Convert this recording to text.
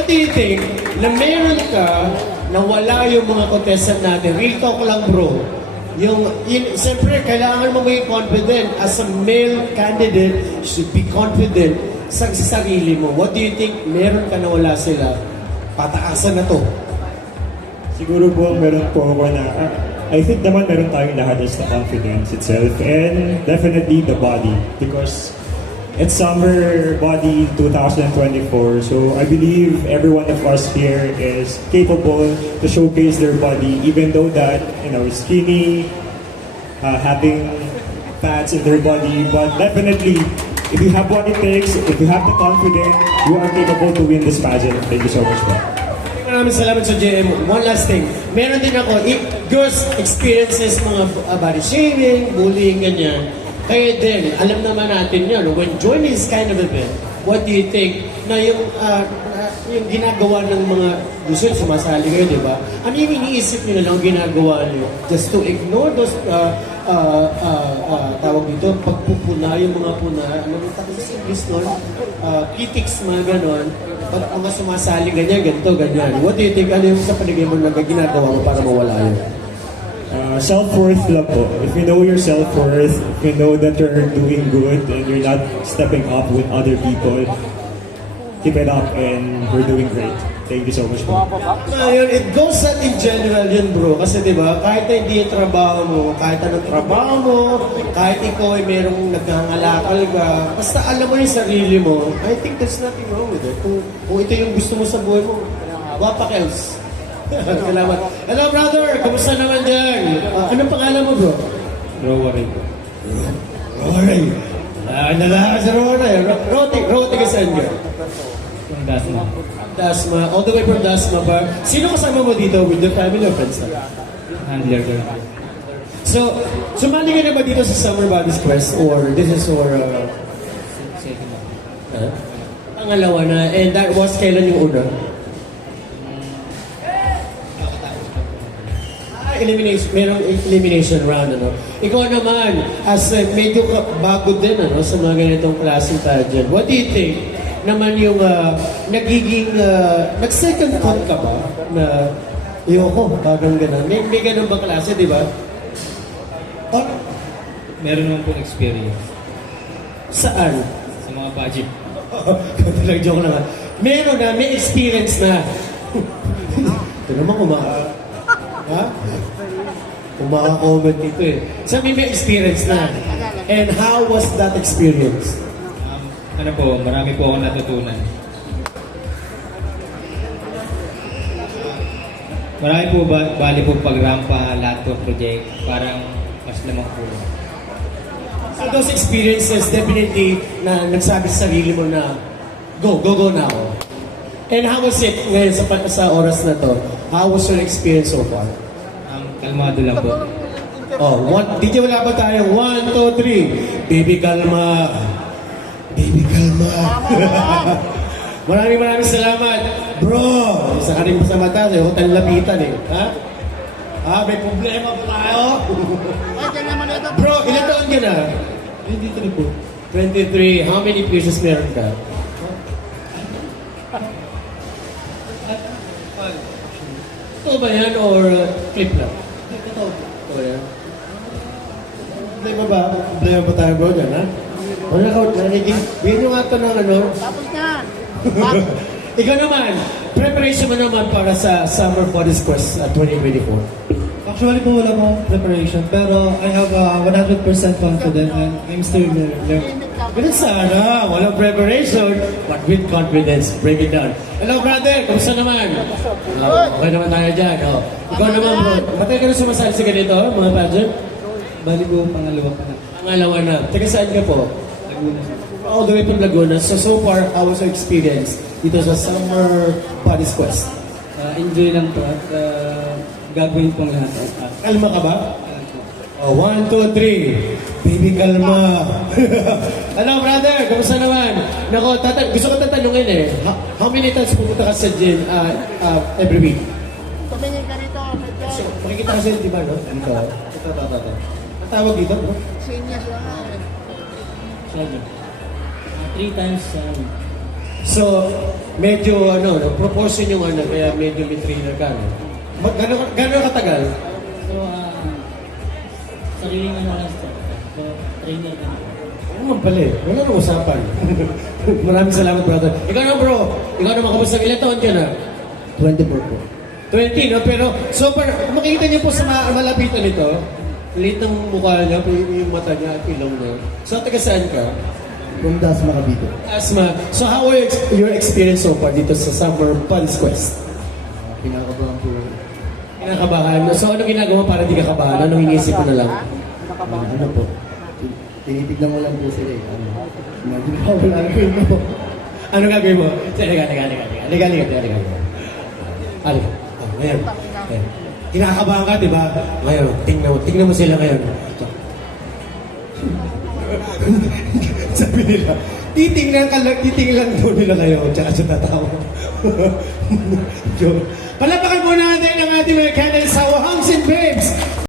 What do you think na meron ka na wala yung mga contestant natin? Real talk lang bro. Siyempre, kailangan mo maging confident. As a male candidate, you should be confident sa sarili mo. What do you think meron ka na wala sila? Pataasan na to. Siguro po, meron po ako na, I think naman meron tayong lahat is the confidence itself and definitely the body because it's Summer Body 2024, so I believe every one of us here is capable to showcase their body even though that, skinny, having fats in their body, but definitely if you have what it takes, if you have the confidence, you are capable to win this pageant. Thank you so much po. Maraming salamat sa JM. One last thing. Meron din ako, girls experiences mga body shaming, bullying, ganyan. Kaya din, alam naman natin yun, when joining this kind of event, what do you think na yung ginagawa ng mga gusto sumasali kayo, di ba? Ano yung iniisip nyo na lang ginagawa nyo? Just to ignore those, tawag dito, pagpupuna, yung mga puna, ano yung tapos sa English nun? Critics, mga ganon. Pag mga sumasali, ganyan, ganito, ganyan. What do you think? Ano yung sa paligid mo na ginagawa mo para mawala yun? Self-worth lang po. If you know your self-worth, if you know that you're doing good and you're not stepping up with other people, keep it up and we're doing great. Thank you so much po. Yun, it goes out in general yun bro. Kasi diba, kahit na hindi yung trabaho mo, kahit anong trabaho mo, kahit ikaw ay merong naghangalakal ka, basta alam mo yung sarili mo, I think there's nothing wrong with it. Kung ito yung gusto mo sa buhay mo, wapak else. Salamat. Hello brother, kumusta naman dyan? Anong pangalan mo bro? Rory. Rory. Nalakas sa Rory. Roty ka saan ka? Yung Dasma. Dasma. All the way from Dasma ba? Sino kasama mo dito? With your family or friends? Handler ko. So, sumali ka na ba dito sa Summer Bodies Quest? Or this is for... Second. Pangalawa na. And that was kailan yung una? Elimination, merong elimination round, ano? Ikaw naman, as medyo bago din, ano, sa mga ganitong klaseng pageant, what do you think naman yung nagiging, nag-second thought ka ba na, ayoko, bagang gano'n? May ganun ba klase, di ba? Oh, Meron naman po experience saan? sa mga budget. Kunti lang, joke lang. Meron na, may experience na. Ito naman ha? Kumaka-comment dito eh. Sabi may experience na. And how was that experience? Ano po, marami po akong natutunan. Marami po bali po pagrampa, lahat po project, parang mas lamang po. So those experiences definitely na nagsabi sa sarili mo na go now. And how was it ngayon sa oras na to? How was your experience so far? Kalmado lang po. DJ wala ba tayo? 1, 2, 3. Baby kalma. Baby kalma. Maraming salamat. Bro, isa ka rin sa mata. Hotel Lapitan eh. Ha? May problema ba tayo? Bro, ilan taon ka na? 23 po. 23. How many pieces meron ka? Ito ba yan or clip lang? Ito ba yan? Problema ba tayo bro dyan, ha? Wala ka, bigyan nyo nga ito ng ano. Tapos na. Ikaw naman, preparation mo naman para sa Summer Bodies Quest 2024. Actually po wala pong preparation, pero I have 100% confidence and I'm still learning. Ganun sana, walang preparation, but with confidence, break it down. Hello brother, kamusta naman? Okay naman tayo dyan. Ikaw naman bro, matay ka na sumasali sa ganito, mga pageant? Bali po, pangalawa pa na. Pangalawa na. Taga saan ka po? Laguna. All the way from Laguna. So far, how was your experience dito sa Summer Bodies Quest? Enjoy lang po at gagawin pong lahat. Kalma ka ba? 1, 2, 3. Baby, kalma. Hello, brother. Kamusta naman? Nako, gusto ko tatanungin eh. How many times pupunta ka sa gym every week? Tumingin ka rito. So, makikita kasi, di ba, no? Dito. Ito. Ang tawag dito, bro? Sinyas lang. Saan yun? 3 times sa week. So, medyo ano, no, proportion yung ano, kaya medyo may trainer ka, no? Gano'n katagal? So, sariling ano lang po. So, trainer ka. Ano man pala eh, wala nang usapan. Maraming salamat, brother. Ikaw na, bro. Ikaw naman, kamusta? Ilan taon ka na? 24 po. 20, no? Pero, so, makikita niyo po sa malapitan nito, liit ng mukha niya, yung mata niya at ilong niya. So, taga saan ka? From Dasma, Cavite. Asma. So, how were your experience so far dito sa Summer Fun's Quest? Pinakabahan po. Kinakabahan. So, ano ginagawa para di ka kabahan? Anong inisip mo na lang? Ano po? Tinitignan ko lang po sila eh. Imagine ko wala na po. Ano gagawin mo? Halika. Halika. Oh, ngayon. Okay. Kinakabahan ka, di ba? Ngayon, tingnan mo sila ngayon. Sabi nila, titingnan daw nila kayo, tsaka sa tatawa. Palapakan muna natin ang ating mga Canal Sound